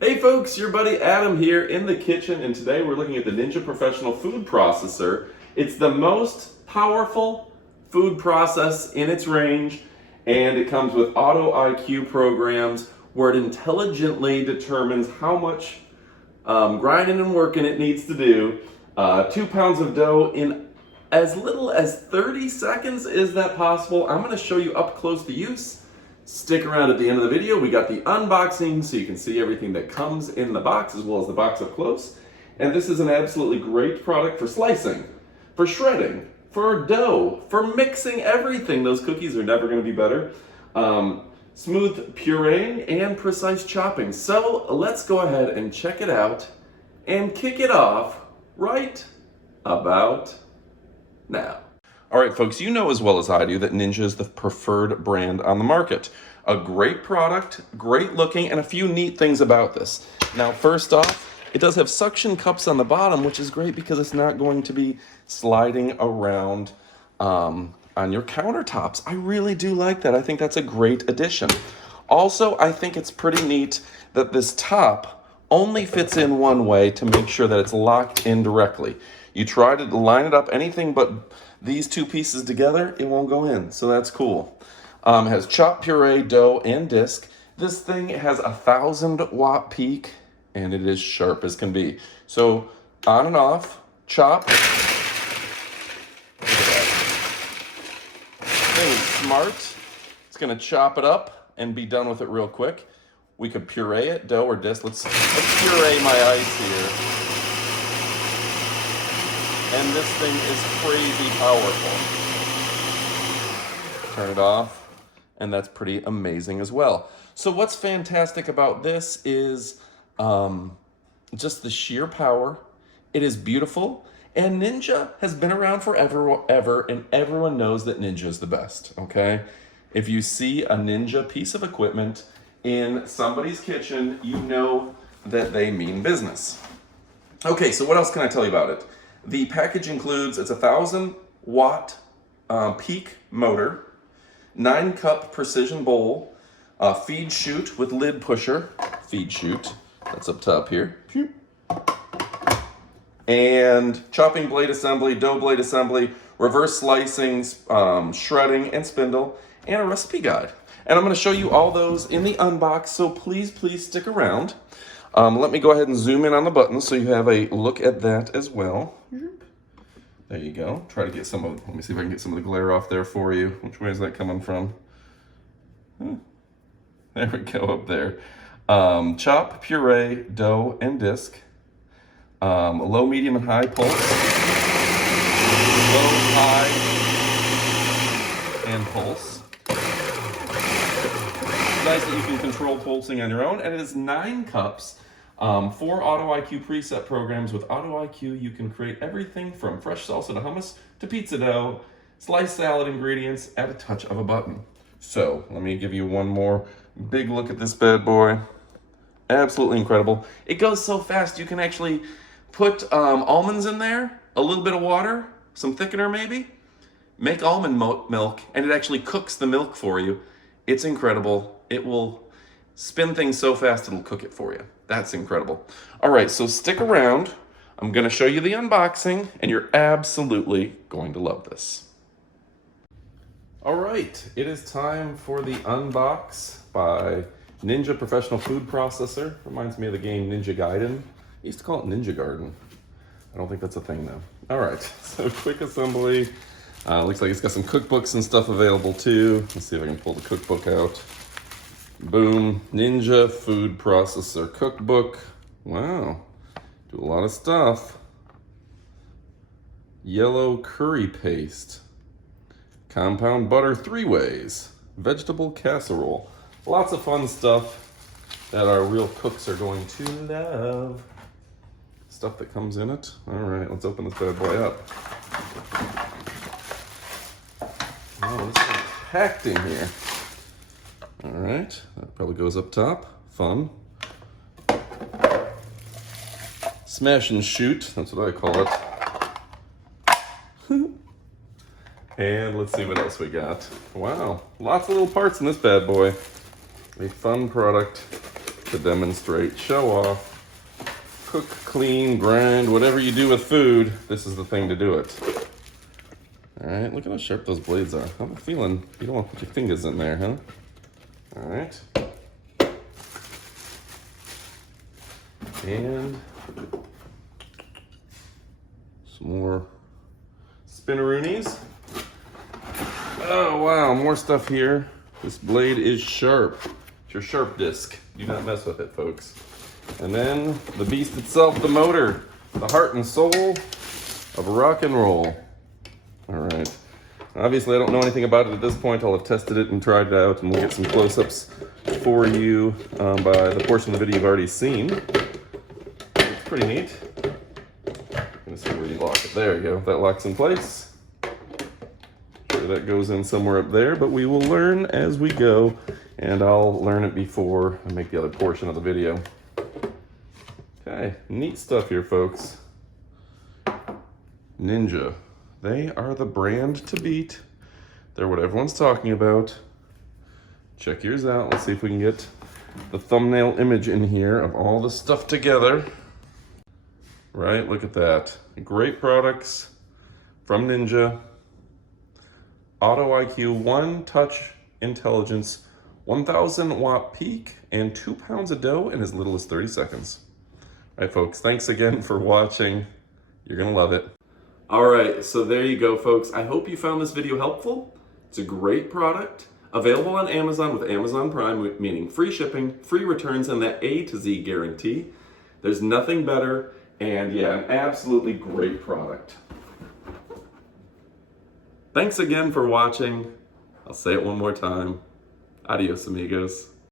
Hey folks, your buddy Adam here in the kitchen, and today we're looking at the Ninja Professional Food Processor. It's the most powerful food process in its range, and it comes with auto IQ programs where it intelligently determines how much grinding and working it needs to do. 2 pounds of dough in as little as 30 seconds. Is that possible? I'm going to show you up close the use. Stick around at the end of the video. We got the unboxing so you can see everything that comes in the box as well as the box up close. And this is an absolutely great product for slicing, for shredding, for dough, for mixing everything. Those cookies are never going to be better. Smooth pureeing and precise chopping. So let's go ahead and check it out and kick it off right about now. All right, folks, you know as well as I do that Ninja is the preferred brand on the market. A great product, great looking, and a few neat things about this. Now, first off, it does have suction cups on the bottom, which is great because it's not going to be sliding around on your countertops. I really do like that. I think that's a great addition. Also, I think it's pretty neat that this top only fits in one way to make sure that it's locked in directly. You try to line it up anything but these two pieces together, it won't go in, so that's cool. It has chopped puree, dough, and disc. This thing has a 1,000-watt peak, and it is sharp as can be. So on and off, chop. Look at that. Thing is smart. It's gonna chop it up and be done with it real quick. We could puree it, dough or disc. Let's puree my ice here. And this thing is crazy powerful. Turn it off, and that's pretty amazing as well. So what's fantastic about this is just the sheer power. It is beautiful, and Ninja has been around forever, and everyone knows that Ninja is the best, okay? If you see a Ninja piece of equipment in somebody's kitchen, you know that they mean business. Okay, so what else can I tell you about it? The package includes, it's a 1,000-watt peak motor, 9-cup precision bowl, feed chute with lid pusher, feed chute, that's up top here, and chopping blade assembly, dough blade assembly, reverse slicing, shredding, and spindle, and a recipe guide. And I'm going to show you all those in the unbox, so please stick around. Let me go ahead and zoom in on the buttons so you have a look at that as well. There you go. Try to get some of, let me see if I can get some of the glare off there for you. Which way is that coming from? There we go, up there. Chop, puree, dough, and disc. Low, medium, and high pulse. Low, high, and pulse. Nice that you can control pulsing on your own, and it is 9 cups. 4 Auto IQ preset programs. With Auto IQ, you can create everything from fresh salsa to hummus to pizza dough, sliced salad ingredients at a touch of a button. So let me give you one more big look at this bad boy. Absolutely incredible. It goes so fast you can actually put almonds in there, a little bit of water, some thickener maybe, make almond milk, and it actually cooks the milk for you. It's incredible. It will spin things so fast it'll cook it for you. That's incredible. All right, so stick around. I'm gonna show you the unboxing, and you're absolutely going to love this. All right, it is time for the unbox by Ninja Professional Food Processor. Reminds me of the game Ninja Gaiden. I used to call it Ninja Garden. I don't think that's a thing now. All right, so quick assembly. Looks like it's got some cookbooks and stuff available too. Let's see if I can pull the cookbook out. Boom, Ninja Food Processor Cookbook. Wow, do a lot of stuff. Yellow curry paste. Compound butter 3 ways. Vegetable casserole. Lots of fun stuff that our real cooks are going to love. Stuff that comes in it. All right, let's open this bad boy up. Oh, this is packed in here. All right, that probably goes up top. Fun. Smash and shoot, that's what I call it. And let's see what else we got. Wow, lots of little parts in this bad boy. A fun product. to demonstrate, show off, cook, clean, grind, whatever you do with food, this is the thing to do it. All right, look at how sharp those blades are. I have a feeling you don't want to put your fingers in there, huh? All right. And some more spinneroonies. Oh wow, more stuff here. This blade is sharp. It's your sharp disc. Do not mess with it, folks. And then the beast itself, the motor, the heart and soul of rock and roll. All right. Obviously, I don't know anything about it at this point. I'll have tested it and tried it out, and we'll get some close-ups for you by the portion of the video you've already seen. It's pretty neat. I'm gonna see where you lock it. There you go. That locks in place. Sure, that goes in somewhere up there, but we will learn as we go, and I'll learn it before I make the other portion of the video. Okay, neat stuff here, folks. Ninja. They are the brand to beat. They're what everyone's talking about. Check yours out. Let's see if we can get the thumbnail image in here of all the stuff together. Right, look at that. Great products from Ninja. Auto IQ 1 touch intelligence, 1000 watt peak, and 2 pounds of dough in as little as 30 seconds. All right, folks, thanks again for watching. You're gonna love it. All right, so there you go, folks. I hope you found this video helpful. It's a great product, available on Amazon with Amazon Prime, meaning free shipping, free returns, and that A to Z guarantee. There's nothing better, and yeah, an absolutely great product. Thanks again for watching. I'll say it one more time. Adios, amigos.